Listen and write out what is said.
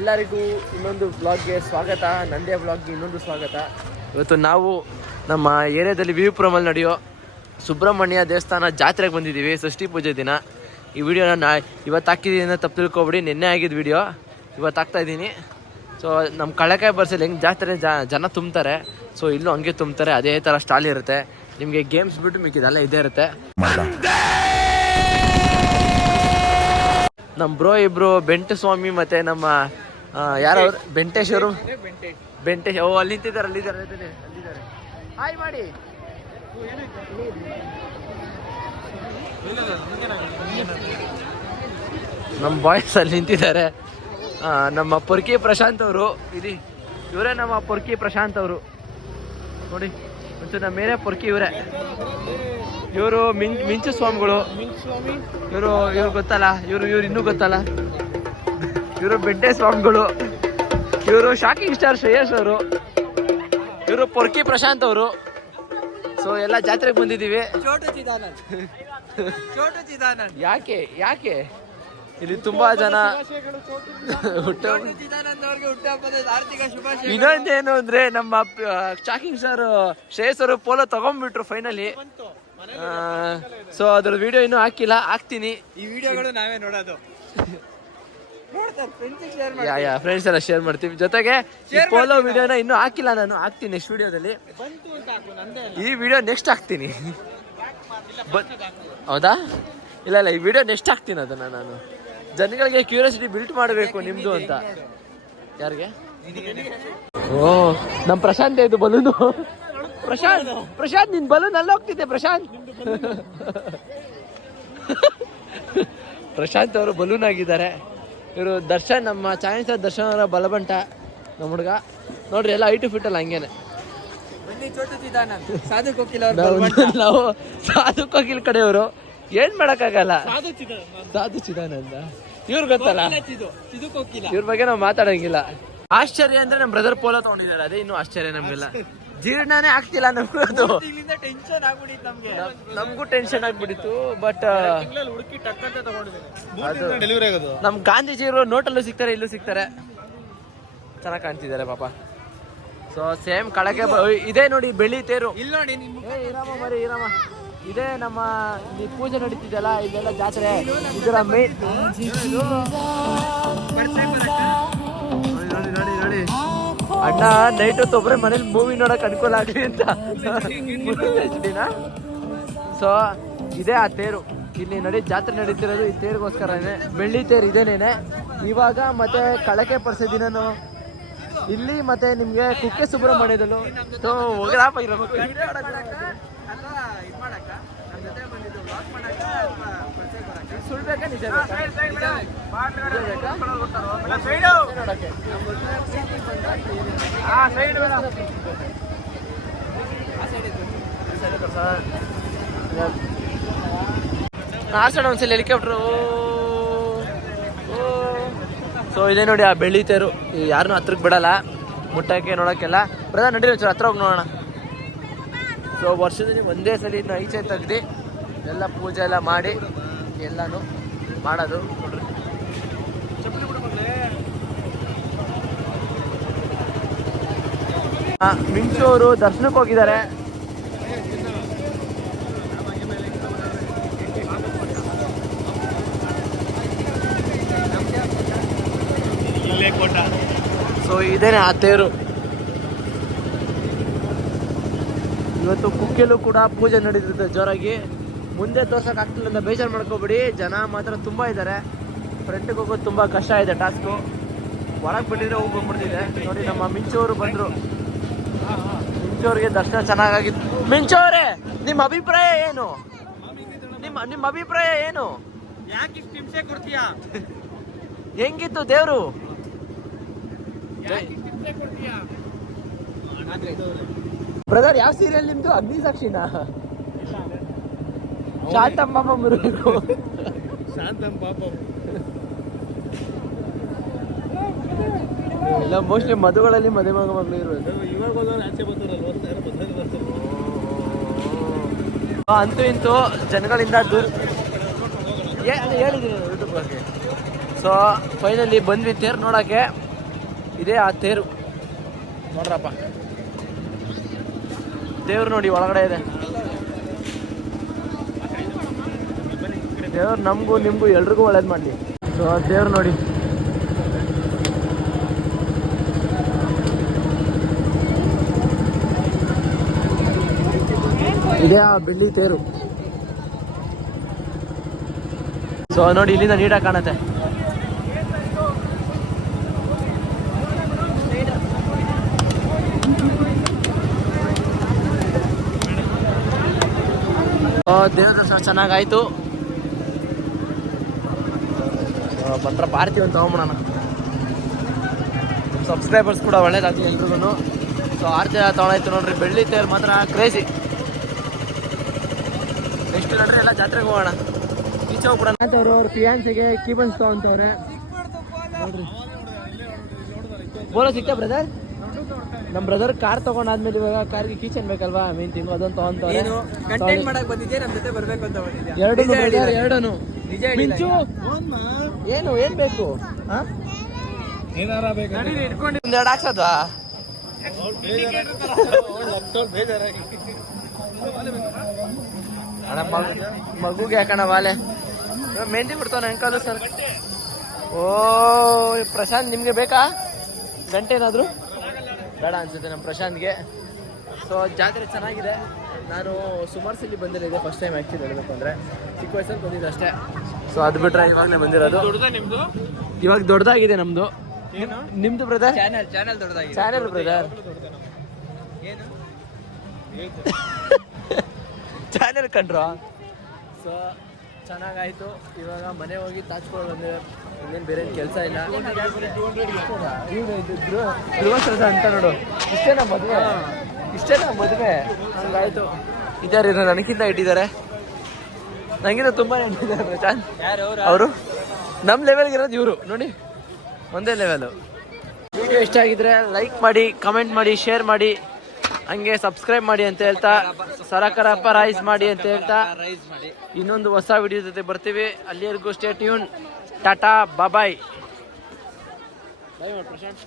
ಎಲ್ಲರಿಗೂ ಇನ್ನೊಂದು ವ್ಲಾಗ್ಗೆ ಸ್ವಾಗತ. ನಂದೇ ವ್ಲಾಗ್ಗೆ ಇನ್ನೊಂದು ಸ್ವಾಗತ. ಇವತ್ತು ನಾವು ನಮ್ಮ ಏರಿಯಾದಲ್ಲಿ ವಿವಿಪುರಮಲ್ಲಿ ನಡೆಯೋ ಸುಬ್ರಹ್ಮಣ್ಯ ದೇವಸ್ಥಾನ ಜಾತ್ರೆಗೆ ಬಂದಿದ್ದೀವಿ. ಷಷ್ಠಿ ಪೂಜೆ ದಿನ. ಈ ವಿಡಿಯೋನ ಇವತ್ತು ಹಾಕಿದ್ದೀನಿ ಅಂತ ತಪ್ಪು ತಿಳ್ಕೊಬಿಡಿ. ನಿನ್ನೆ ಆಗಿದ್ದು ವಿಡಿಯೋ ಇವತ್ತು ಹಾಕ್ತಾಯಿದ್ದೀನಿ. ಸೊ ನಮ್ಮ ಕಳೆಕಾಯಿ ಬರ್ಸಲ್ಲಿ ಹೆಂಗೆ ಜಾತ್ರೆ ಜನ ತುಂಬ್ತಾರೆ, ಸೊ ಇಲ್ಲೂ ಹಂಗೆ ತುಂಬ್ತಾರೆ. ಅದೇ ಥರ ಸ್ಟಾಲ್ ಇರುತ್ತೆ. ನಿಮಗೆ ಗೇಮ್ಸ್ ಬಿಟ್ಟು ಮಿಕ್ಕಿದೆಲ್ಲ ಇದೇ ಇರುತ್ತೆ. ನಮ್ಮ ಬ್ರೋ ಇಬ್ರು ಬೆಂಟ ಸ್ವಾಮಿ ಮತ್ತು ನಮ್ಮ ಯಾರು ಬೆಂಟೇಶ್ ಅವರು ಓ ಅಲ್ಲಿ ಅಲ್ಲಿದ್ದಾರೆ ಹಾಯ್ ಮಾಡಿ. ನಮ್ಮ ಬಾಯ್ಸ್ ಅಲ್ಲಿ ನಿಂತಿದ್ದಾರೆ. ನಮ್ಮ ಪೊರ್ಕಿ ಪ್ರಶಾಂತ್ ಅವರು ಇಲ್ಲಿ, ಇವರೇ ನಮ್ಮ ಪೊರ್ಕಿ ಪ್ರಶಾಂತ್ ಅವರು ನೋಡಿ. ಮುಂಚೆ ನಮ್ಮ ಮೇರೆ ಪೊರ್ಕಿ ಇವರೇ. ಇವರು ಮಿಂಚು ಸ್ವಾಮಿಗಳು. ಇವರು ಗೊತ್ತಲ್ಲ, ಇವರು ಇನ್ನೂ ಗೊತ್ತಲ್ಲ. ಇವರು ಬೆಂಟೆ ಸ್ವಾಮಿಗಳು. ಇವರು ಶಾಕಿಂಗ್ ಸ್ಟಾರ್ ಶ್ರೇಯಸ್ ಅವರು. ಇವರು ಪೊರ್ಕಿ ಪ್ರಶಾಂತ್ ಅವರು. ಸೊ ಎಲ್ಲ ಜಾತ್ರೆಗೆ ಬಂದಿದ್ದೀವಿ. ಯಾಕೆ ಇಲ್ಲಿ ತುಂಬಾ ಜನ ಇನ್ನೊಂದೇನು ಅಂದ್ರೆ ನಮ್ಮ ಶಾಕಿಂಗ್ ಸ್ಟಾರ್ ಶ್ರೇಯಸ್ ಅವರು ಪೋಲೋ ತಗೊಂಡ್ಬಿಟ್ರು ಫೈನಲಿ. ಸೊ ಅದ್ರ ವಿಡಿಯೋ ಇನ್ನೂ ಹಾಕಿಲ್ಲ, ಹಾಕ್ತೀನಿ. ಈ ವಿಡಿಯೋಗಳು ನಾವೇ ನೋಡೋದು. ಫ್ರೆಂಡ್ಸ್ ಎಲ್ಲ ಶೇರ್ ಮಾಡ್ತೀವಿ. ಜೊತೆಗೆ ಪೋಲೋ ವಿಡಿಯೋನ ಇನ್ನೂ ಹಾಕಿಲ್ಲ, ನಾನು ಹಾಕ್ತೀನಿ ನೆಕ್ಸ್ಟ್ ವಿಡಿಯೋದಲ್ಲಿ. ಈ ವಿಡಿಯೋ ನೆಕ್ಸ್ಟ್ ಹಾಕ್ತೀನಿ. ಹೌದಾ? ಇಲ್ಲ ಈ ವಿಡಿಯೋ ನೆಕ್ಸ್ಟ್ ಹಾಕ್ತೀನಿ. ಅದನ್ನ ನಾನು ಜನಗಳಿಗೆ ಕ್ಯೂರಿಯಾಸಿಟಿ ಬಿಲ್ಟ್ ಮಾಡಬೇಕು ನಿಮ್ದು ಅಂತ. ಯಾರಿಗೆ? ಓ ನಮ್ಮ ಪ್ರಶಾಂತ್ ಇದು ಬಲೂನು. ಪ್ರಶಾಂತ್ ನಿನ್ ಬಲೂನ್ ಅಲ್ಲಿ ಹೋಗ್ತಿದ್ದೆ. ಪ್ರಶಾಂತ್ ಅವರು ಬಲೂನ್ ಆಗಿದ್ದಾರೆ. ಇವರು ದರ್ಶನ್, ನಮ್ಮ ಚಾಯನ್ಸ್ ದರ್ಶನ್ ಅವರ ಬಲಬಂಟ ನಮ್ಮ ಹುಡುಗ. ನೋಡ್ರಿ ಎಲ್ಲ ಐಟು ಫಿಟ್ ಅಲ್ಲ ಹಂಗೇನೆ. ನಾವು ಸಾಧು ಕೋಕಿಲ್ ಕಡೆಯವರು. ಏನ್ ಮಾಡಕ್ಕಾಗಲ್ಲ. ಸಾಧು ಚಿದಾನಂದ ಇವ್ರು ಗೊತ್ತಲ್ಲ, ಇವ್ರ ಬಗ್ಗೆ ನಾವು ಮಾತಾಡಂಗಿಲ್ಲ. ಆಶ್ಚರ್ಯ ಅಂದ್ರೆ ನಮ್ಮ ಬ್ರದರ್ ಪೋಲೋ ತಗೊಂಡಿದ್ದಾರೆ. ಅದೇ ಇನ್ನೂ ಆಶ್ಚರ್ಯ ನಮ್ಗೆಲ್ಲ. ಜೀರ್ಣನೇ ಆಗ್ತಿಲ್ಲ ನಮ್ಗೂ. ಅದು ನಮಗೂ ಟೆನ್ಷನ್ ಆಗ್ಬಿಟ್ಟಿತ್ತು. ಬಟ್ ನಮ್ ಗಾಂಧೀಜಿಯವರು ನೋಟಲ್ಲೂ ಸಿಗ್ತಾರೆ, ಇಲ್ಲೂ ಸಿಗ್ತಾರೆ. ಚೆನ್ನಾಗಿ ಕಾಣ್ತಿದ್ದಾರೆ ಪಾಪ. ಸೊ ಸೇಮ್ ಕಳಗೆ ಇದೇ ನೋಡಿ ಬೆಳ್ಳಿ ತೇರು. ಇಲ್ಲಿ ನೋಡಿ ಇರಾಮ ಇದೇ ನಮ್ಮ ಪೂಜೆ ನಡೀತಿದೆಯಲ್ಲ, ಇದೆಲ್ಲ ಜಾತ್ರೆ. ಇದರ ಮೇನ್ ನೋಡಿ ಅಣ್ಣ ನೈಟ್ ಹೊತ್ತು ಒಬ್ಬರೇ ಮನೇಲಿ ಮೂವಿ ನೋಡಕ್ ಅನುಕೂಲ ಆಗ್ಲಿ ಅಂತ. ಸೊ ಇದೇ ಆ ತೇರು. ಇಲ್ಲಿ ಜಾತ್ರೆ ನಡೀತಿರೋದು ಈ ತೇರಿಗೋಸ್ಕರನೇ. ಬೆಳ್ಳಿ ತೇರು ಇದೇನೇನೆ. ಇವಾಗ ಮತ್ತೆ ಕಳಕೆ ಪರ್ಸೆ ದಿನನು ಇಲ್ಲಿ, ಮತ್ತೆ ನಿಮ್ಗೆ ಕುಕ್ಕೆ ಸುಬ್ರಹ್ಮಣ್ಯದಲ್ಲೂ. ಸೊ ಹೋಗ್ರಾಪ ಸುಳ್ಬೇಕಾ ನಿಜ ಆ ಸೈಡ್ ಒಂದ್ಸಲ ಹೆಲಿಕಾಪ್ಟರ್. ಸೊ ಇದೇ ನೋಡಿ ಆ ಬೆಳ್ಳಿ ತೇರು. ಯಾರನ್ನೂ ಹತ್ರಕ್ಕೆ ಬಿಡಲ್ಲ, ಮುಟ್ಟಕ್ಕೆ ನೋಡೋಕ್ಕೆಲ್ಲ. ಬ್ರದರ್ ನಡೀಲಿ ಒಂಚೂರು ಹತ್ರ ಹೋಗಿ ನೋಡೋಣ. ಸೊ ವರ್ಷದಲ್ಲಿ ಒಂದೇ ಸಲ ಇನ್ನು ಈಚೆ ತೆಗ್ದು ಎಲ್ಲ ಪೂಜೆ ಎಲ್ಲ ಮಾಡಿ ಎಲ್ಲಾನು ಮಾಡೋದು ನೋಡ್ರಿ. ಮಿಂಚು ಅವರು ದರ್ಶನಕ್ಕೆ ಹೋಗಿದ್ದಾರೆ. ಸೊ ಇದೇನೆ ಆ ತೇರು. ಇವತ್ತು ಕುಕ್ಕೆಲ್ಲೂ ಕೂಡ ಪೂಜೆ ನಡೀತಿರುತ್ತೆ ಜೋರಾಗಿ. ಮುಂದೆ ತೋರ್ಸೋಕೆ ಆಗ್ತಿಲ್ಲ ಅಂತ ಬೇಜಾರು ಮಾಡ್ಕೋಬೇಡಿ. ಜನ ಮಾತ್ರ ತುಂಬ ಇದ್ದಾರೆ. ಫ್ರಂಟಿಗೆ ಹೋಗೋದು ತುಂಬ ಕಷ್ಟ ಇದೆ ಟಾಸ್ಕು. ಹೊರಗೆ ಬಿಟ್ಟಿದ್ರೆ ಹೋಗ್ಬಿಡ್ತಿದೆ. ನೋಡಿ ನಮ್ಮ ಮಿಂಚೋರು ಬಂದರು. ಮಿಂಚೋರಿಗೆ ದರ್ಶನ ಚೆನ್ನಾಗಿತ್ತು. ಮಿಂಚೋರೇ, ನಿಮ್ಮ ಅಭಿಪ್ರಾಯ ಏನು? ನಿಮ್ಮ ಅಭಿಪ್ರಾಯ ಏನು? ಹೆಂಗಿತ್ತು ದೇವರು? ಬ್ರದರ್ ಯಾವ ಸೀರಿಯಲ್ ನಿಮ್ದು? ಅಗ್ನಿಸಾಕ್ಷಿನಾ? ಶಾಂತಂ ಪಾಪಂ ಇರಬೇಕು. ಶಾಂತಂ ಪಾಪಂ ಇಲ್ಲ, ಮೋಸ್ಟ್ಲಿ ಮದುವೆಗಳಲ್ಲಿ ಮದುವೆ ಮಗಳು ಇರೋದು. ಅಂತೂ ಇಂತೂ ಜನಗಳಿಂದ ದೂರ ಹೇಳಿದ್ದೀನಿ ಯೂಟ್ಯೂಬ್ ಬಗ್ಗೆ. ಸೊ ಫೈನಲಿ ಬಂದ್ವಿ ತೇರು ನೋಡೋಕ್ಕೆ. ಇದೇ ಆ ತೇರು ನೋಡ್ರಪ್ಪ. ದೇವ್ರು ನೋಡಿ ಒಳಗಡೆ ಇದೆ. ದೇವ್ರು ನಮಗೂ ನಿಮಗೂ ಎಲ್ರಿಗೂ ಒಳ್ಳೇದು ಮಾಡಲಿ. ಸೊ ದೇವ್ರು ನೋಡಿ. ಇದೇ ಆ ಬೆಳ್ಳಿ ತೇರು. ಸೊ ನೋಡಿ ಇಲ್ಲಿಂದ ನೀಟಾಗಿ ಕಾಣುತ್ತೆ. ದೇವ್ರ ದರ್ಶನ ಚೆನ್ನಾಗಾಯ್ತು. ಬಂದ್ರ ಪಾರ್ತಿ ಅಂತ ತಗೊಂಬಿಡೋಣ. ಸಬ್ಸ್ಕ್ರೈಬರ್ಸ್ ಕೂಡ ಒಳ್ಳೇದಾಗ್ಲಿ ಎಲ್ರಿಗೂ. ಸೊ ಆರ್ತಿ ತೊಗೊಳಾಯ್ತು ನೋಡ್ರಿ. ಬೆಳ್ಳಿ ತೇರು ಮಾತ್ರ ಕ್ರೇಜಿ. ನೆಕ್ಸ್ಟ್ ನೋಡ್ರಿ ಎಲ್ಲ ಜಾತ್ರೆಗೆ ಹೋಗೋಣ. ಈಚೆ ಹೋಗ್ಬಿಡೋಣ ಅಂತವ್ರು. ಅವ್ರ ಫಿಯಾನ್ಸಿಗೆ ಕೀಬನ್ಸ್ ತಗೊಂತವ್ರೆ ನೋಡ್ರಿ. ಬೋಲೋ ಸಿಕ್ತಾ ಬ್ರದರ್? ನಮ್ಮ ಬ್ರದರ್ ಕಾರ್ ತಗೊಂಡಾದ್ಮೇಲೆ ಇವಾಗ ಕಾರ್ಗೆ ಕೀಚನ್ ಬೇಕಲ್ವಾ, ಮೇನ್ ತಿಂಗು ಅದೊಂದು ತಗೊಂತವ್ರೆ. ಕಂಟೆಂಟ್ ಮಾಡಕ್ ಬಂದಿದ್ದೆ, ನಮ್ಮ ಜೊತೆ ಬರ್ಬೇಕು ಅಂತ ಬಂದಿದ್ದೆ. ಎರಡನು ಮಿಂಚು ಏನು ಏನ್ ಬೇಕು? ಒಂದೆರಡು ಹಾಕ್ಸದ್ವಾ? ಮಗುಗೆ ಯಾಕಣ ವಾಲೆ ಮೆಹಂದಿ ಬಿಡ್ತಾನೆ ಅಂಕಲ್ ಸರ್. ಓ ಪ್ರಶಾಂತ್ ನಿಮ್ಗೆ ಬೇಕಾ ಗಂಟೆ ಏನಾದ್ರು? ಬೇಡ ಅನ್ಸುತ್ತೆ ನಮ್ಮ ಪ್ರಶಾಂತ್ಗೆ. ಸೊ ಜಾತ್ರೆ ಚೆನ್ನಾಗಿದೆ. ನಾನು ಸುಮಾರು ಸಲ ಬಂದಿಲ್ಲ, ಫಸ್ಟ್ ಟೈಮ್ ಆ್ಯಕ್ಚುಲಿ ಹೇಳಬೇಕು ಅಂದರೆ. ಚಿಕ್ಕ ವಯಸ್ಸಲ್ಲಿ ಬಂದಿದ್ದು ಅಷ್ಟೇ. ಸೊ ಅದು ಬಿಟ್ರೆ ಇವಾಗಲೇ ಬಂದಿರೋದು. ಇವಾಗ ದೊಡ್ಡದಾಗಿದೆ ನಮ್ಮದು. ನಿಮ್ಮದು ಬ್ರದರ್? ಚಾನಲ್ ದೊಡ್ಡದಾಗಿದೆ. ಚಾನಲ್ ಬ್ರದರ್ ಏನು ಚಾನಲ್ ಕಂಡ್ರು. ಸೊ ಚೆನ್ನಾಗಾಯ್ತು. ಇವಾಗ ಮನೆ ಹೋಗಿ ತಾಚ್ಕೊಂಡು ಬಂದಿವೆ. ಇನ್ನೇನು ಬೇರೆ ಕೆಲಸ ಇಲ್ಲ. ಧ್ರುವಸರದ ಅಂತ ನೋಡು. ಇಷ್ಟೇನಾ ಮದುವೆ? ಹಂಗಾಯ್ತು. ಇದಾರೆ ನನಗಿಂತ ಇಟ್ಟಿದ್ದಾರೆ. ನನಗಿಂತ ತುಂಬಾ ಇಟ್ಟಿದ್ದಾರೆ ಪ್ರಶಾಂತ್. ಅವರು ನಮ್ಮ ಲೆವೆಲ್ಗೆ ಇರೋದು ಇವರು ನೋಡಿ, ಒಂದೇ ಲೆವೆಲು. ವಿಡಿಯೋ ಇಷ್ಟ ಆಗಿದ್ರೆ ಲೈಕ್ ಮಾಡಿ, ಕಮೆಂಟ್ ಮಾಡಿ, ಶೇರ್ ಮಾಡಿ, ಹಂಗೆ ಸಬ್ಸ್ಕ್ರೈಬ್ ಮಾಡಿ ಅಂತ ಹೇಳ್ತಾ, ಸರಕರಪ್ಪ ರೈಸ್ ಮಾಡಿ ಅಂತ ಹೇಳ್ತಾ, ಇನ್ನೊಂದು ಹೊಸ ವಿಡಿಯೋ ಜೊತೆ ಬರ್ತೀವಿ. ಅಲ್ಲಿವರೆಗೂ ಸ್ಟೇ ಟ್ಯೂನ್. ಟಾಟಾ ಬಾಯ್. ಬಾಯ್ ಮಾಡಿ ಪ್ರಶಾಂತ್.